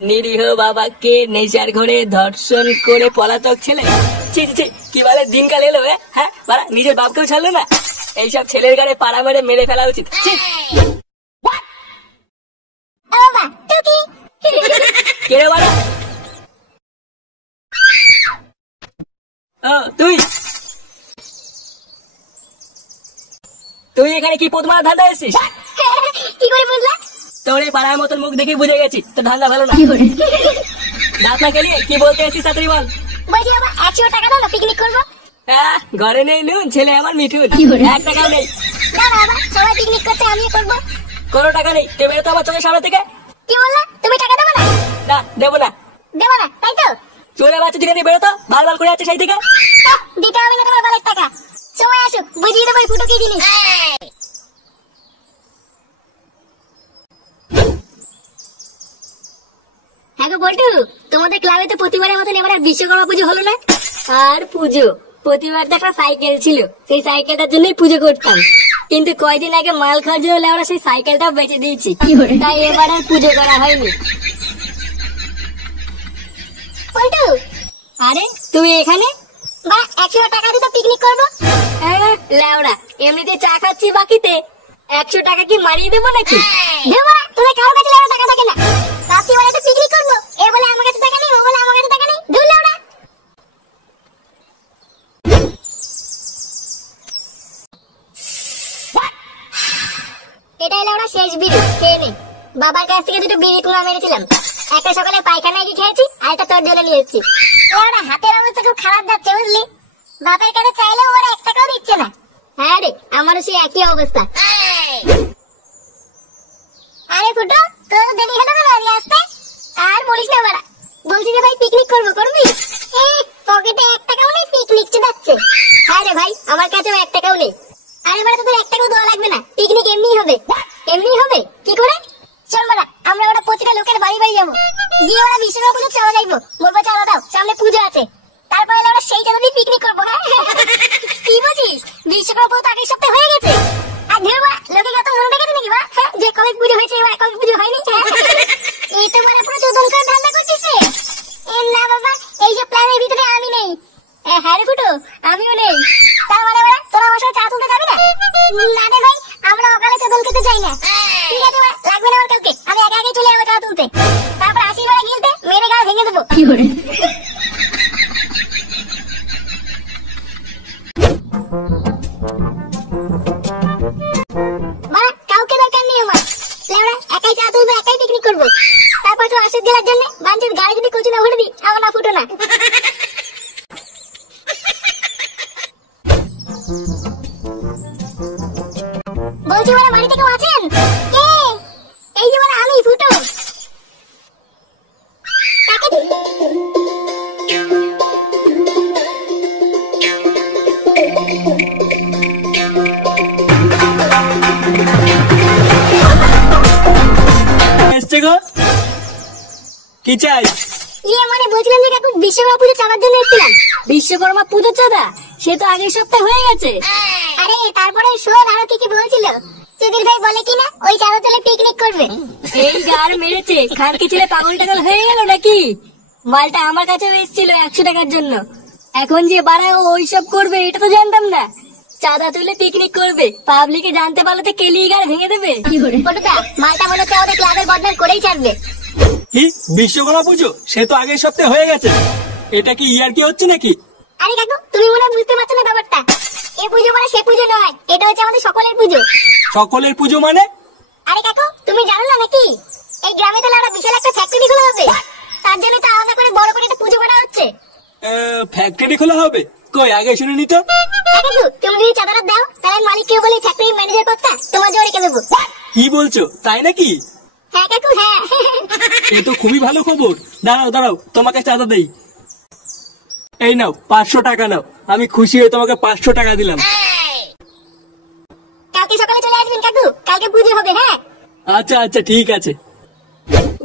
নিরীহ বাবাকে নেশার ঘরে ধর্ষণ করে পলাতক ছেলে। ছি ছি ছি, কি বলে দিনকাল এলো হ্যাঁ, বাড়া নিজের বাপকেও ছাড়লো না। এইসব ছেলের গাড়ে পাড়া মেরে মেরে ফেলা উচিত। কে রে বাড়া? তুই তুই এখানে কি পোদ মারা ধান্দা এসেছিস? কি করে বুঝলা? তোর এই পাড়ার মতন মুখ দেখে বুঝে গেছি তোর ধান্দা ভালো না। দাঁত না খেলিয়ে কি বলতে এসেছিস তাড়াতাড়ি বল। বলছি বাবা 100 টাকা দাও না, পিকনিক করবো। ঘরে নেই নুন, ছেলে আমার মিঠুন, 1 টাকাও নেই। না বাবা, সবাই পিকনিক করছে, আমিও করবো। কোনো টাকা নেই, তুই বেরো তো আমার চোখের সামনে থেকে। কি বললা? তুমি টাকা দেবো না? না দেবো না। দেবো না তাই তো? চলে বাচ্চা দিকে বেরো তো, ভাল ভাল করে আছে সেই থেকে। দিতে হবে না তোমার বালের টাকা, সময় আসুক বুঝিয়ে দেবো ফুটো কি জিনিস। হ্যাঁ গো বল্টু, তোমাদের ক্লাবে তো প্রতিবারের মতন এবার বিশ্বকর্মা পুজো হলো না? আর পুজো, প্রতিবার তো একটা সাইকেল ছিল, সেই সাইকেলটার জন্যই পুজো করতাম। কিন্তু কয়দিন আগে মাল খাওয়ার জন্য আমরা সেই সাইকেলটাও বেঁচে দিয়েছি, তাই এবার আর পুজো করা হয়নি। বল্টু, আরে তুমি এখানে? বা 100 টাকা দিয়ে তো পিকনিক করবো। লেওড়া, এমনিতে চা খাচ্ছি বাকিতে, 100 টাকা কি মারিয়ে দেবো নাকি? দেবো না, তুমি কারো কাছে লেওড়া টাকা থাকে না। ভাবছি বলে তো পিকনিক করবো, এ বলে আমার কাছে টাকা নেই, ও বলে আমার কাছে টাকা নেই, দূর লেওড়া। এটাই লেওড়া শেষ বিড়ি, খেয়ে নে। বাবার কাছ থেকে 2টো বিড়ি কুঙা মেরেছিলাম, একটা সকালে পায়খানায় গিয়ে খেয়েছি, আর একটা তোর জন্য নিয়ে এসেছি। ওরা হাতের অবস্থা খুব খারাপ যাচ্ছে বুঝলি, বাপের কাছে চাইলেও ওরা 1 টাকাও দিচ্ছে না। হ্যাঁ রে, আমারও সেই একই অবস্থা। আরে ফুটো, তোর দেরি হলো না আজ আসতে? আর বলিস না বাড়া, বলছি যে ভাই পিকনিক করবো, করবি? পকেটে 1 টাকাও নেই, পিকনিক চুদাচ্ছে। হ্যাঁ রে ভাই, আমার কাছেও 1 টাকাও নেই। আরে বাড়া, তোদের 1 টাকাও দেওয়া লাগবে না, পিকনিক এমনিই হবে। এমনিই হবে? কি করে? চল বাড়া, আমরা ওরা প্রতিটা লোকের বাড়ি বাড়ি যাবো, গিয়ে ওরা বিশ্বকর্মা পুজো চাওয়া যাইবো, বলবো চাওয়া দাও, সামনে পুজো আছে। তারপরে ওরা সেই চাঁদা দিয়ে পিকনিক করবো। হ্যাঁ কি বলছিস? বিশ্বকর্মা পুজো তো আগের সপ্তাহে হয়ে গেছে। আর ধরবা লোকে কত মনে রেখেছে নাকি বা, যে কবে পুজো হয়েছে এবার কবে পুজো হয়নি। এই তো মানে পুরো চোদন করে ধান্দা করছিস রে। না বাবা, এই যে প্ল্যানের ভিতরে আমি নেই। হ্যাঁ রে ফুটো, আমিও নেই। তার মানে ওরা তোরা আমার সাথে চা তুলতে যাবি না? না রে ভাই, আমরা অকালে চোদন খেতে চাই না। ঠিক আছে, লাগবে না আমার কালকে, আমি আগে আগে চলে যাবো চা তুলতে, তারপর আশীর্বাদে গিলতে মেরে গা ভেঙে দেবো। কি করে? কাউকে দরকার নেই আমার, একাই চা তুলবো, একাই পিকনিক করবো। তারপর তো আশীর্বাদ দেওয়ার জন্য বাঞ্চিত গাড়ি যদি কুচু না ভরে দিই, আমার না ফুটো না। বলছি বলে বাড়িতে কেউ আছেন? কে? এই যে বলে আমি ফুটো। কি চাই? মানে বলছিলাম যে কাকু বিশ্বকর্মা পুজো চাঁদার জন্য এসেছিলাম। বিশ্বকর্মা পুজো চাঁদা? সে তো আগের সপ্তাহে হয়ে গেছে। আরে তারপরে শোন আরো কি কি বলছিল। সুধীর ভাই বলে কিনা ওই চাঁদা তুলে পিকনিক করবে। এই গার মেরেছে, খানকে ছেলে পাগল টাগল হয়ে গেল নাকি? মালটা আমার কাছেও এসেছিল 100 টাকার জন্য, এখন যে বাড়ায় ওইসব করবে এটা তো জানতাম না। চাঁদা তুলে পিকনিক করবে, পাবলিকে জানতে পারলে তো কেলিয়ে গার ভেঙে দেবে। মালটা মনে হচ্ছে আমাদের ক্লাবের বদনাম করেই ছাড়বে। কি বিশ্বকর্মা পুজো? সে তো আগের সপ্তাহে হয়ে গেছে, এটা কি ইয়ার কি হচ্ছে নাকি? আরে কাকু, তুমি মনে হয় বুঝতে পারছো না ব্যাপারটা। এই পুজো মানে সে পুজো নয়, এটা হচ্ছে আমাদের সকলের পুজো। সকলের পুজো মানে? আরে কাকু, তুমি জানো না নাকি এই গ্রামে তো একটা বিশাল একটা ফ্যাক্টরি খোলা হবে, তার জন্য তো আলাদা করে বড় করে একটা পুজো করা হচ্ছে। ফ্যাক্টরি খোলা হবে? কই আগে শুনিনি তো। কাকু, তুমি যদি চাঁদাটা দাও তাহলে মালিককে বলে ফ্যাক্টরির ম্যানেজার পদটা তোমার জোরে রেখে দেবো। কি বলছো, তাই নাকি? হ্যাঁ কাকু, হ্যাঁ। এ তো খুবই ভালো খবর। দাঁড়াও দাঁড়াও, তোমাকে চাঁদা দেই। এই নাও 500 টাকা নাও, আমি খুশি হয়ে তোমাকে 500 টাকা দিলাম। কালকে সকালে চলে আসবেন কাকু, কালকে পুজো হবে। হ্যাঁ আচ্ছা আচ্ছা ঠিক আছে।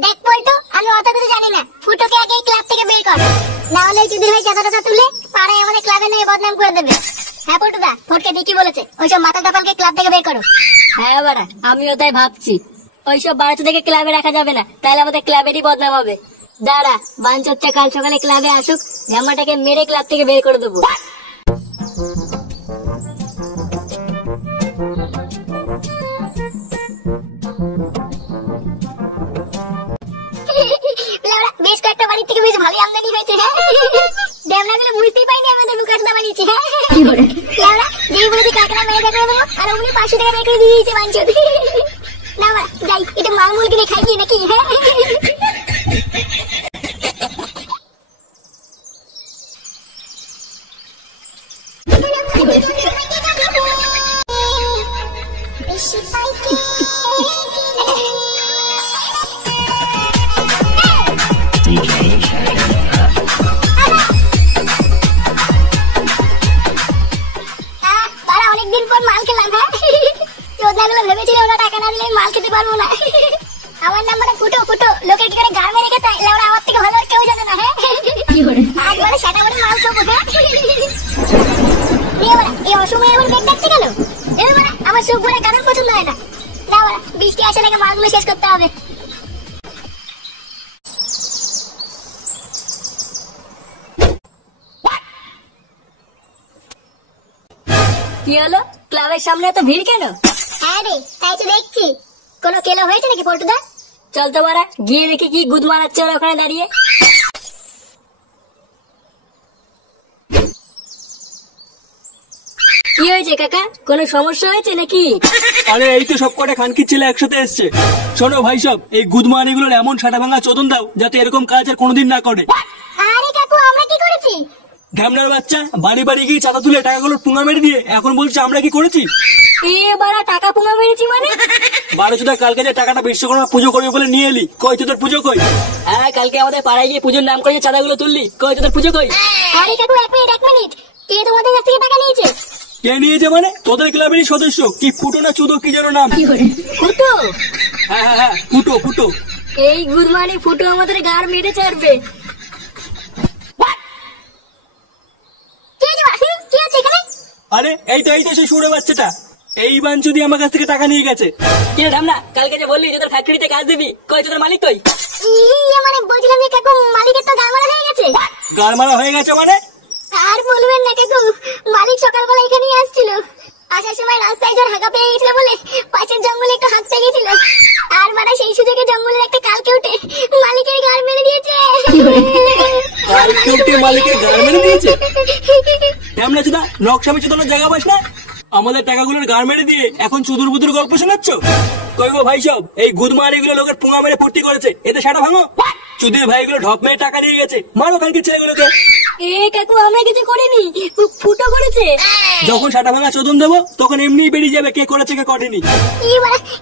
দেখ বলতো, আমি অত কিছু জানি না, ফুটোকে আগে ক্লাব থেকে বের কর, না হলে সুধীর ভাই চাঁদাটা তুলে পাড়ায় আমাদের ক্লাবের নামে বদনাম করে দেবে। হ্যাঁ পল্টুদা, ফটকে ঠিকই বলেছে, ওইসব মাথা টাপালকে ক্লাব থেকে বের করো। হ্যাঁ বাড়া, আমিও তাই ভাবছি। ওইসব বাড়াতে থেকে ক্লাবে রাখা যাবে না, তাহলে আমাদের ক্লাবেরই বদনাম হবে। দাঁড়া, বাঞ্চোচ্চা কাল সকালে ক্লাবে আসুক, জামাটাকে মেরে ক্লাব থেকে বের করে দেবো। লেওড়া, বেশ কয়েকটা বাড়ির থেকে বেশ ভালো আমদানি হয়েছে। হ্যাঁ, ড্যামনাগুলো বুঝতেই পাইনি আমাদের মুখাসদা বানিয়েছে। হ্যাঁ লেওড়া, যেই বলেছি কাকড়া মেরে করে দেবো, আর উনি 500 টাকা বের করে দিয়ে দিয়েছে বাঞ্চদ। না বাড়া, যাই এটা মালমুল কিনে খাই কি নাকি। হ্যাঁ অনেকদিন পর মাল খেলাম। হ্যাঁ, চোদনাগুলো ভেবেছিল ওরা টাকা না দিলে মাল খেতে পারবো না। আমার নাম্বারটা ফুটো ফুটো, লোকের কি করে গান মেরে গেছে, ওরা আমার থেকে ভালো আর কেউ জানে না। হ্যাঁ, একবারে সেটা বলে মাল খাবো। হ্যাঁ, এই অসময়ে আমার বেগ ডাকছে কেন? আমার সুখ বলে কারণ পছন্দ হয় না। না বাড়া, বৃষ্টি আসার আগে মালগুলো শেষ করতে হবে। কি হলো, ক্লাবের সামনে এত ভিড় কেন? হ্যাঁ রে, তাই তো দেখছি। কোনো কেলো হয়েছে নাকি পল্টুদা? চল তো বাড়া, গিয়ে দেখি কি গুদ মারাচ্ছে ওরা ওখানে দাঁড়িয়ে। কি হয়েছে কাকা, কোনো সমস্যা হয়েছে নাকি? আরে এই তো সব কটা খানকির ছেলে একসাথে এসছে। শোনো ভাই সব, এই গুদমানিগুলোর এমন সাটা ভাঙা চোদন দাও যাতে এরকম কাজ আর কোনোদিন না করে। আরে কাকু, আমরা কি করেছি? ঘ্যামনার বাচ্চা, বাড়ি বাড়ি গিয়ে চাঁদা তুলে টাকাগুলো পুঙ্গা মেরে দিয়ে এখন বলছে আমরা কি করেছি। এ বাড়া, টাকা পুঙ্গা মেরেছি মানে? 12 কালকে যে টাকাটা বিশ্বকর্মা পুজো করবে বলে নিয়ে এলি, কই তোদের পুজো কই? হ্যাঁ, কালকে আমাদের পাড়ায় গিয়ে পুজোর নাম করে চাঁদাগুলো তুললি, কই তোদের পুজো কই? আরে কাকু, এক মিনিট, কে তোমাদের কাছ থেকে টাকা নিয়েছে? কে নিয়েছে মানে? তোদের ক্লাবেরই সদস্য, কি ফুটো না চুদো কি যেন নাম। ফুটো? হ্যাঁ, ফুটো ফুটো। এই গুদমানি ফুটো আমাদের গাড় মেরে ছাড়বে। কি হচ্ছে এখানে? আরে এই তো সেই সুরে বাচ্চাটা, এই বাঞ্চুদি আমার কাছ থেকে টাকা নিয়ে গেছে। কি রে ধামনা, কালকে যে বললি তোদের ফ্যাক্টরিতে কাজ দিবি, কই তোদের মালিক কই? মানে বলছিলাম যে কাকু, মালিকের তো গাড় মারা হয়ে গেছে। গাড় মারা হয়ে গেছে মানে? আর বলবেন না কাকু, মালিক সকালবেলা এখানেই আসছিল। আসার সময় রাস্তায় জ্বর হাঁকা পেয়ে গেছিল বলে পাশের জঙ্গলে একটু হাঁকতে গেছিল। আর মানে সেই সুযোগে জঙ্গলের একটা কালকে উঠে মালিকের গাড় মেরে দিয়েছে। কালকে উঠে মালিকের গাড় মেরে দিয়েছে? কেমন চুদা, নকশামি চুদানোর জায়গা পাস না? আমাদের টাকাগুলোর গাড় মেরে দিয়ে এখন চুদুর বুদুর গল্প শোনাচ্ছ? কই গো ভাই সব, এই গুদমারিগুলো লোকের পুঙ্গা মেরে ফুর্তি করেছে, এতে সাটা ভাঙো। চুদির ভাইগুলো ঢপ মেরে টাকা নিয়ে গেছে, মারো কালকে ছেলেগুলোকে। এ কাকু, আমরা কিছু করিনি, ফুটো করেছে। যখন সাটা ভাঙা চোদন দেবো তখন এমনিই বেরিয়ে যাবে কে করেছে কে করেনি।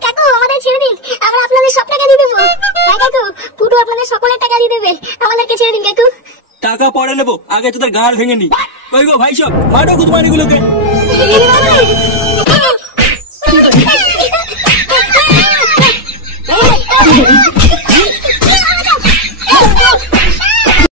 কাকু, আমাদের ছেড়ে দিন, আমরা আপনাদের সব টাকা দিয়ে দেবো। হ্যাঁ কাকু, ফুটু আপনাদের সকলের টাকা দিয়ে দেবে, আমাদেরকে ছেড়ে দিন কাকু। টাকা পরে নেবো, আগে তোদের গাড় ভেঙে নি। কই গো ভাই সব, মারো গুদমারিগুলোকে।